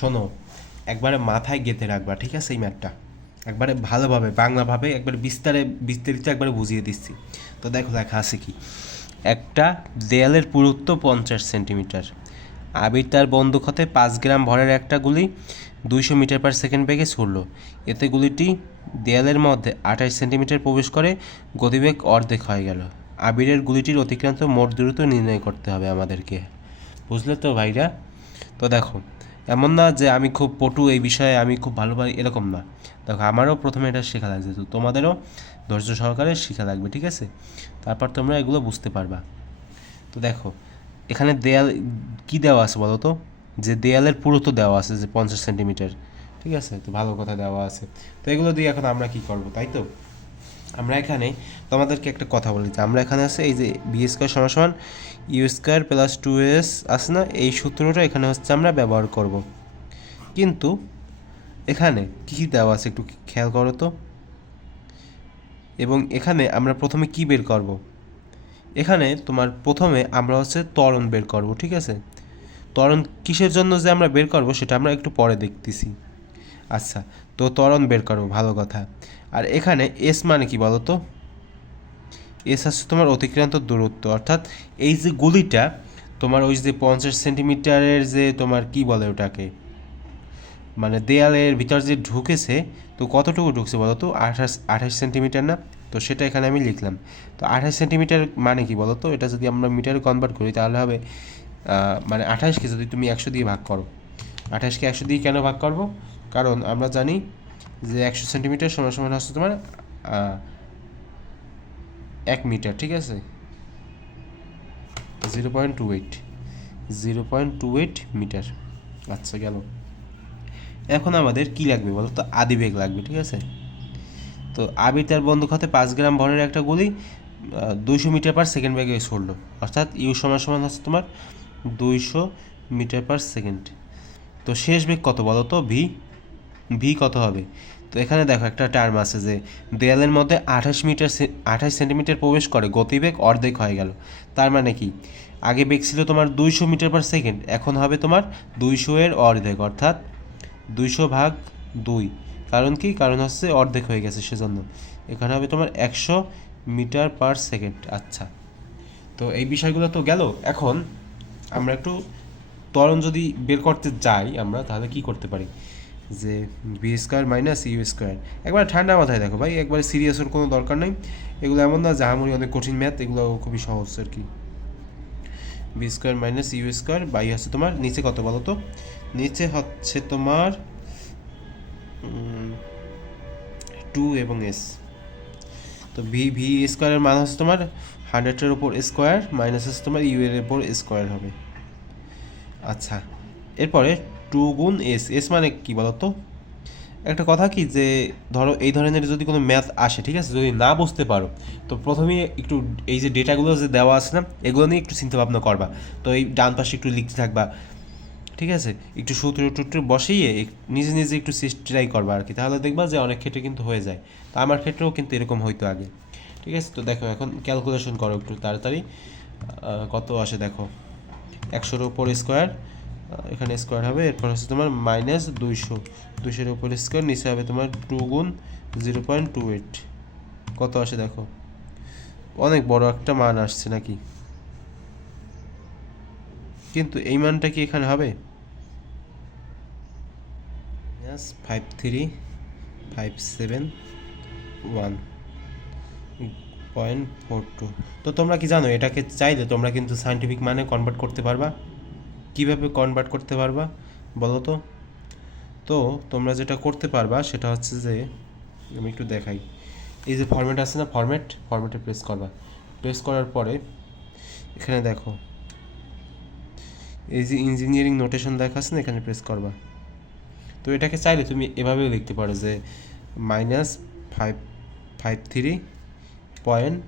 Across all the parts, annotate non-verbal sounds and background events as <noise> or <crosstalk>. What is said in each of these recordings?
শোনো, একবারে মাথায় গেঁথে রাখবা, ঠিক আছে, এই ম্যাথটা? একবারে ভালোভাবে, বাংলাভাবে একবারে বিস্তারে, বিস্তারিত একবারে বুঝিয়ে দিচ্ছি। তো দেখো, লেখা আছে কি? একটা দেয়ালের পুরুত্ব পঞ্চাশ সেন্টিমিটার, আবির তার বন্দুক হতে পাঁচ গ্রাম ভরের একটা গুলি দুইশো মিটার পার সেকেন্ড বেগে ছুড়ল। এতে গুলিটি দেয়ালের মধ্যে আঠাশ সেন্টিমিটার প্রবেশ করে, গতিবেগ অর্ধেক হয়ে গেল। আবিরের গুলিটির অতিক্রান্ত মোট দূরত্ব নির্ণয় করতে হবে আমাদেরকে। বুঝলে তো ভাইরা? তো দেখো এমন না যে আমি খুব পটু, এই বিষয়ে আমি খুব ভালো পারি এরকম না। দেখো, আমারও প্রথমে এটা শেখা লাগছে, তো তোমাদেরও ধৈর্য সহকারে শেখা লাগবে, ঠিক আছে? তারপর তোমরা এগুলো বুঝতে পারবা। তো দেখো, এখানে দেয়াল কি দেওয়া আছে বলো তো? যে দেয়ালের পুরুত্ব দেওয়া আছে, যে পঞ্চাশ সেন্টিমিটার, ঠিক আছে? তো ভালো কথা দেওয়া আছে। তো এগুলো দিয়ে এখন আমরা কি করব, তাই তো? আমরা এখানে তোমাদেরকে একটা কথা বলি যে আমরা এখানে আছে এই যে বি স্কোয়ার সমান সমান U square plus two S আছে না? এই সূত্রটা এখানে হচ্ছে আমরা ব্যবহার করব। কিন্তু এখানে কী কী দেওয়া আছে একটু খেয়াল করো তো। এবং এখানে আমরা প্রথমে কি বের করব? এখানে তোমার প্রথমে আমরা হচ্ছে ত্বরণ বের করব, ঠিক আছে? ত্বরণ কিসের জন্য যে আমরা বের করব সেটা আমরা একটু পরে দেখতেছি। আচ্ছা তো ত্বরণ বের করব, ভালো কথা। আর এখানে এস মানে কি বলো তো এস হচ্ছে তোমার অতিক্রান্ত দূরত্ব। অর্থাৎ এই যে গুলিটা, তোমার ওই যে পঞ্চাশ সেন্টিমিটারের যে তোমার কি বলে ওটাকে? মানে দেয়ালের ভিতর যে ঢুকেছে, তো কতটুকু ঢুকছে বলো তো আঠাশ আঠাশ সেন্টিমিটার না? তো সেটা এখানে আমি লিখলাম। তো আঠাশ সেন্টিমিটার মানে কি বলো তো এটা যদি আমরা মিটারে কনভার্ট করি, তাহলে হবে মানে আঠাশকে যদি তুমি একশো দিয়ে ভাগ করো। আঠাশকে একশো দিয়ে কেন ভাগ করব? কারণ আমরা জানি যে একশো সেন্টিমিটার সমান সমান হচ্ছে তোমার এক মিটার, ঠিক আছে? Zero point two eight, zero point two eight metre. আচ্ছা গেল। এখন আমাদের কি লাগবে বলো তো? আদিবেগ লাগবে, ঠিক আছে? তো আবির তার বন্দুক হাতে পাঁচ গ্রাম ভরের একটা গুলি দুইশো মিটার পার সেকেন্ড বেগে ছড়লো অর্থাৎ ইউ সমান সমান হচ্ছে তোমার দুইশো মিটার পার সেকেন্ড। তো শেষ বেগ কত বলো তো? ভি ভি কত হবে? তো এখানে দেখো একটা টার্ম আছে যে দেয়ালের মধ্যে আঠাশ মিটার আঠাশ সেন্টিমিটার প্রবেশ করে, গতিবেগ অর্ধেক হয়ে গেল। তার মানে কি? আগে বেগ ছিল তোমার দুইশো মিটার পার সেকেন্ড এখন হবে তোমার দুইশো এর অর্ধেক, অর্থাৎ দুইশো ভাগ দুই। কারণ কি? কারণ হচ্ছে অর্ধেক হয়ে গেছে, সেজন্য। এখানে হবে তোমার একশো মিটার পার সেকেন্ড আচ্ছা। তো এই বিষয়গুলো তো গেল। এখন আমরা একটু ত্বরণ যদি বের করতে যাই আমরা, তাহলে কি করতে পারি? যে V square minus U square একবার ঠান্ডা মাথায় দেখো ভাই, একবারে সিরিয়াসের কোনো দরকার নেই। এগুলো এমন না জাহামরি অনেক কঠিন ম্যাথ এগুলো খুবই সহজ আর কি। V square minus U square by হচ্ছে তোমার নিচে কত বলো তো? নিচে হচ্ছে তোমার টু এবং এস তো ভি ভি স্কোয়ারের মান হচ্ছে তোমার হান্ড্রেডের ওপর স্কোয়ার মাইনাস হচ্ছে তোমার ইউ এর ওপর স্কোয়ার হবে। আচ্ছা এরপরে টু গুণ এস এস মানে কি বলো তো একটা কথা কি যে, ধরো এই ধরনের যদি কোনো ম্যাথ আসে, ঠিক আছে? যদি না বুঝতে পারো, তো প্রথমেই একটু এই যে ডেটাগুলো যে দেওয়া আছে না, এগুলো নিয়ে একটু চিন্তা ভাবনা করবা। তো এই ডান পাশে একটু লিখতে থাকবা, ঠিক আছে? একটু সূত্র টুত্র বসিয়ে নিজে নিজে একটু ট্রাই করবা আর কি। তাহলে দেখবা যে অনেক ক্ষেত্রে কিন্তু হয়ে যায়। তো আমার ক্ষেত্রেও কিন্তু এরকম হয়তো আগে, ঠিক আছে? তো দেখো এখন ক্যালকুলেশন করো একটু তাড়াতাড়ি কত আসে দেখো? একশোর উপর স্কোয়ার এখানে স্কোয়ার হবে। এরপর হচ্ছে তোমার মাইনাস দুইশো। দুইশোর উপর স্কোয়ার নিচে হবে তোমার টু গুণ জিরো পয়েন্ট টু এইট কত আসে দেখো? অনেক বড় একটা মান আসছে নাকি? কিন্তু এই মানটা কি এখানে হবে? Minus five three five seven one point four two তো তোমরা কি জানো, এটাকে চাইলে তোমরা কিন্তু সাইন্টিফিক মানে কনভার্ট করতে পারবা। কীভাবে কনভার্ট করতে পারবা, বলো তো? তো তোমরা যেটা করতে পারবা, সেটা হচ্ছে যে, আমি একটু দেখাই। এই যে ফরম্যাট আছে না ফরম্যাট ফরম্যাটে প্রেস করবা। প্রেস করার পরে, এখানে দেখো। এই যে ইঞ্জিনিয়ারিং নোটেশন দেখাচ্ছে না, এখানে প্রেস করবা। তো এটাকে চাইলে তুমি এভাবেও লিখতে পারো যে minus five five three point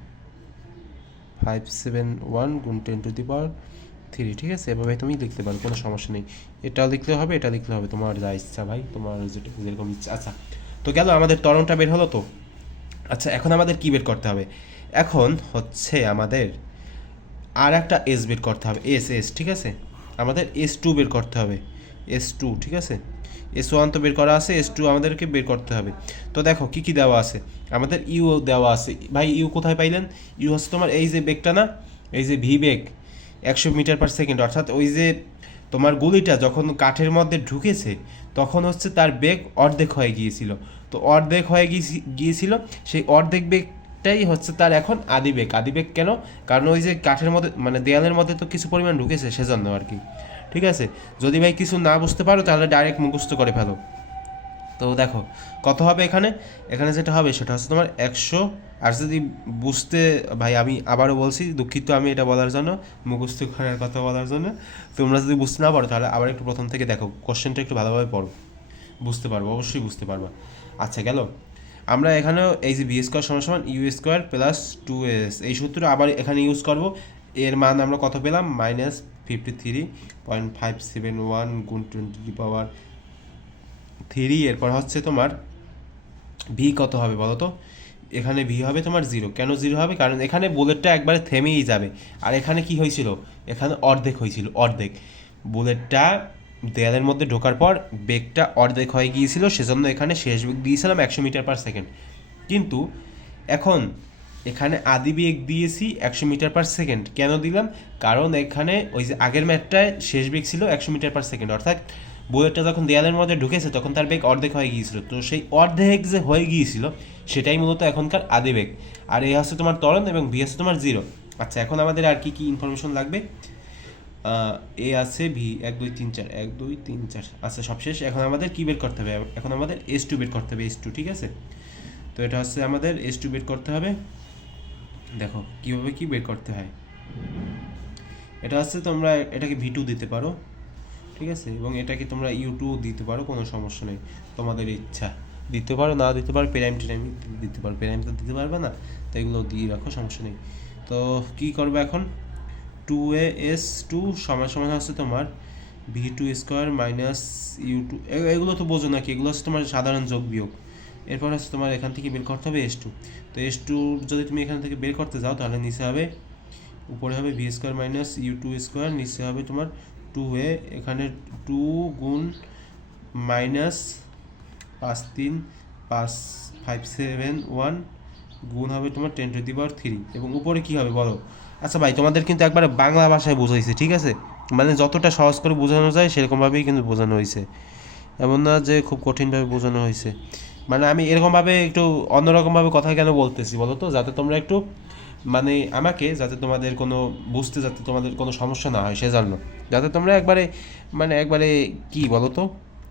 five seven one গুণ ten to the power three, ঠিক আছে? এভাবে তুমি লিখতে পারো, কোনো সমস্যা নেই। এটাও লিখলে হবে, এটা লিখলে হবে, তোমার যা ইচ্ছা ভাই, তোমার যেরকম ইচ্ছা। আচ্ছা তো গেল আমাদের তরণটা বের হলো তো? আচ্ছা এখন আমাদের কি বের করতে হবে? এখন হচ্ছে আমাদের আর একটা এস বের করতে হবে এস এস ঠিক আছে? আমাদের এস টু বের করতে হবে এস টু ঠিক আছে? এস ওয়ান তো বের করা আছে এস টু আমাদেরকে বের করতে হবে। তো দেখো, কি কি দেওয়া আছে? আমাদের ইউ দেওয়া আছে। ভাই ইউ কোথায় পাইলেন? ইউ হচ্ছে তোমার এই যে বেগটা না? এই যে ভি বেগ। একশো মিটার পার সেকেন্ড অর্থাৎ ওই যে তোমার গুলিটা যখন কাঠের মধ্যে ঢুকেছে, তখন হচ্ছে তার বেগ অর্ধেক হয়ে গিয়েছিল। তো অর্ধেক হয়ে গিয়েছি- গিয়েছিল, সেই অর্ধেক বেগটাই হচ্ছে তার এখন আদি বেগ। আদি বেগ কেন? কারণ ওই যে কাঠের মধ্যে মানে দেয়ালের মধ্যে তো কিছু পরিমাণ ঢুকেছে, সেজন্য আর কি। ঠিক আছে? যদি ভাই কিছু না বুঝতে পারো, তাহলে ডাইরেক্ট মুখস্থ করে ফেলো। তো দেখো, কত হবে এখানে? এখানে যেটা হবে সেটা হচ্ছে তোমার একশো। আর যদি বুঝতে, ভাই আমি আবারও বলছি, দুঃখিত আমি এটা বলার জন্য, মুখস্থ করার কথা বলার জন্য। তোমরা যদি বুঝতে না পারো, তাহলে আবার একটু প্রথম থেকে দেখো কোশ্চেনটা একটু ভালোভাবে পড়ো। বুঝতে পারব, অবশ্যই বুঝতে পারব। আচ্ছা গেল। আমরা এখানেও এই যে বি স্কোয়ার সমান সমান U square plus two S এই সূত্র আবার এখানে ইউজ করব। এর মান আমরা কত পেলাম? Minus fifty three point five seven one গুণ টোয়েন্টি পাওয়ার থ্রি, এরপর হচ্ছে তোমার ভি কত হবে বলো তো? এখানে ভি হবে তোমার জিরো কেন জিরো হবে? কারণ এখানে বুলেটটা একবারে থেমেই যাবে। আর এখানে কি হয়েছিল? এখানে অর্ধেক হয়েছিল, অর্ধেক। বুলেটটা দেয়ালের মধ্যে ঢোকার পর বেগটা অর্ধেক হয়ে গিয়েছিল, সেজন্য এখানে শেষ বেগ দিয়েছিলাম একশো মিটার পার সেকেন্ড কিন্তু এখন এখানে আদি বেগ দিয়েছি একশো মিটার পার সেকেন্ড কেন দিলাম? কারণ এখানে ওই যে আগের ম্যাচটায় শেষ বেগ ছিল একশো মিটার পার সেকেন্ড অর্থাৎ বুলেটটা যখন দেয়ালের মধ্যে ঢুকেছে, তখন তার বেগ অর্ধেক হয়ে গিয়েছিল। তো সেই অর্ধেক যে হয়ে গিয়েছিল, সেটাই মূলত এখনকার আদি বেগ। আর এ হচ্ছে তোমার ত্বরণ এবং ভি হচ্ছে তোমার জিরো। আচ্ছা এখন আমাদের আর কি কি ইনফরমেশন লাগবে? এ আছে ভি, এক, দুই, তিন, চার, এক, দুই, তিন, চার। আচ্ছা সবশেষ এখন আমাদের কি বের করতে হবে? এখন আমাদের এস টু বের করতে হবে এস টু ঠিক আছে? তো এটা হচ্ছে আমাদের এস টু বের করতে হবে। দেখো, কীভাবে কি বের করতে হয়? এটা হচ্ছে তোমরা এটাকে ভি টু দিতে পারো। ঠিক আছে? এবং এটাকে তোমরা ইউটিউব দিতে পারো, কোনো সমস্যা নেই। তোমাদের ইচ্ছা দিতে পারো, না দিতে পারো, পেরাইম টেরাইম দিতে পারো। পেরাইম তো দিতে পারবে না, তো এগুলো দিয়ে রাখো, সমস্যা নেই। তো কি করবে এখন? টু এ এস টু সমান সমান হচ্ছে তোমার V two square minus U two এগুলো তো বোঝো নাকি? এগুলো হচ্ছে তোমার সাধারণ যোগ বিয়োগ। এরপর হচ্ছে তোমার এখান থেকে বের করতে হবে এস টু তো এস টু যদি তুমি এখান থেকে বের করতে যাও, তাহলে নিচে হবে, উপরে হবে V square minus U two square নিচে হবে তোমার টু এ এখানে টু গুণ মাইনাস পাঁচ তিন, পাঁচ ফাইভ সেভেন ওয়ান গুণ হবে তোমার ten to the power three এবং উপরে কী হবে বলো? আচ্ছা ভাই, তোমাদের কিন্তু একবারে বাংলা ভাষায় বোঝাইছে, ঠিক আছে? মানে যতটা সহজ করে বোঝানো যায় সেরকমভাবেই কিন্তু বোঝানো হয়েছে। এমন না যে খুব কঠিনভাবে বোঝানো হয়েছে। মানে আমি এরকমভাবে একটু অন্যরকমভাবে কথা কেন বলতেছি বলো তো? যাতে তোমরা একটু মানে আমাকে যাতে তোমাদের কোনো, বুঝতে যাতে তোমাদের কোনো সমস্যা না হয়, সেজন্য। যাতে তোমরা একবারে মানে একবারে কি বলো তো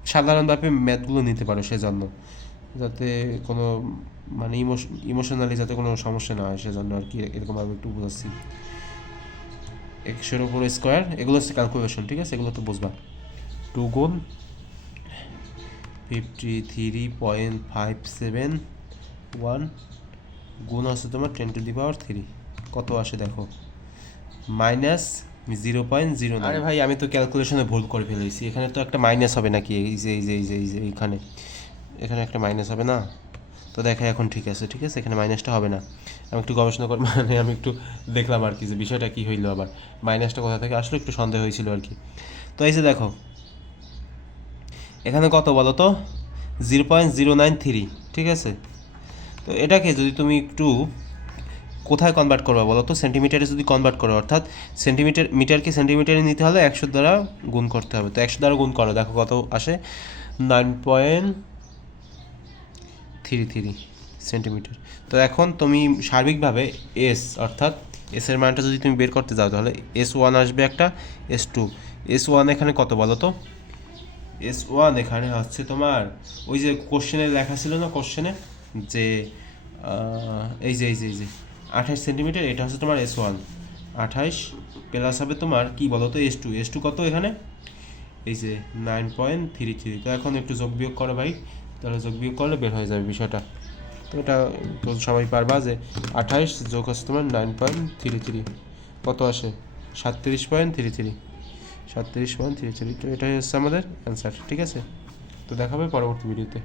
সাধারণভাবে ম্যাথগুলো নিতে পারো সেজন্য। যাতে কোনো মানে ইমোশনালি যাতে কোনো সমস্যা না হয়, সেজন্য আর কি এরকমভাবে একটু বোঝাচ্ছি। একশোর উপর স্কোয়ার এগুলো হচ্ছে ক্যালকুলেশন ঠিক আছে? এগুলো তো বুঝবা। টু গুণ fifty three point five seven one গুণ আছে তোমার ten to the power three কত আসে দেখো? মাইনাস জিরো পয়েন্ট জিরো আরে ভাই, আমি তো ক্যালকুলেশনে ভুল করে ফেলেছি। এখানে তো একটা মাইনাস হবে নাকি? এই যে এই যে এই যে এই যে, এইখানে। এখানে একটা মাইনাস হবে না? তো দেখা এখন ঠিক আছে ঠিক আছে? এখানে মাইনাসটা হবে না। আমি একটু গবেষণা করে <laughs> মানে আমি একটু দেখলাম আর কি যে বিষয়টা কী হইল আবার। মাইনাসটা কোথা থেকে আসলে? একটু সন্দেহ হয়েছিল আর কি। তো এই যে দেখো, এখানে কত বলো তো? Zero point zero nine three ঠিক আছে? তো এটাকে যদি তুমি একটু কোথায় কনভার্ট করবে বলো তো? সেন্টিমিটারে যদি কনভার্ট করো, অর্থাৎ সেন্টিমিটার মিটারকে সেন্টিমিটারে নিতে হলে একশো দ্বারা গুণ করতে হবে। তো একশো দ্বারা গুণ করো, দেখো কত আসে। Nine point three three centimetre তো এখন তুমি সার্বিকভাবে এস অর্থাৎ এসের মানটা যদি তুমি বের করতে যাও, তাহলে এস ওয়ান আসবে একটা এস টু এস ওয়ান এখানে কত বলো তো? এস ওয়ান এখানে হচ্ছে তোমার, ওই যে কোশ্চেনে লেখা ছিল না কোশ্চেনে যে এই যে এই যে এই যে, আঠাশ সেন্টিমিটার, এটা হচ্ছে তোমার এস ওয়ান আঠাইশ প্লাস হবে তোমার, কি বলো তো এস টু এস টু কত এখানে? এই যে নাইন পয়েন্ট থ্রি থ্রি তো এখন একটু যোগ বিয়োগ করো ভাই। তাহলে যোগ বিয়োগ করলে বের হয়ে যাবে বিষয়টা। তো এটা তো সবাই পারবা যে আঠাইশ যোগ হচ্ছে তোমার নাইন পয়েন্ট থ্রি থ্রি কত আসে? সাতত্রিশ পয়েন্ট থ্রি থ্রি সাতত্রিশ পয়েন্ট থ্রি থ্রি তো এটাই হচ্ছে আমাদের অ্যান্সার ঠিক আছে? তো দেখাবে পরবর্তী ভিডিওতে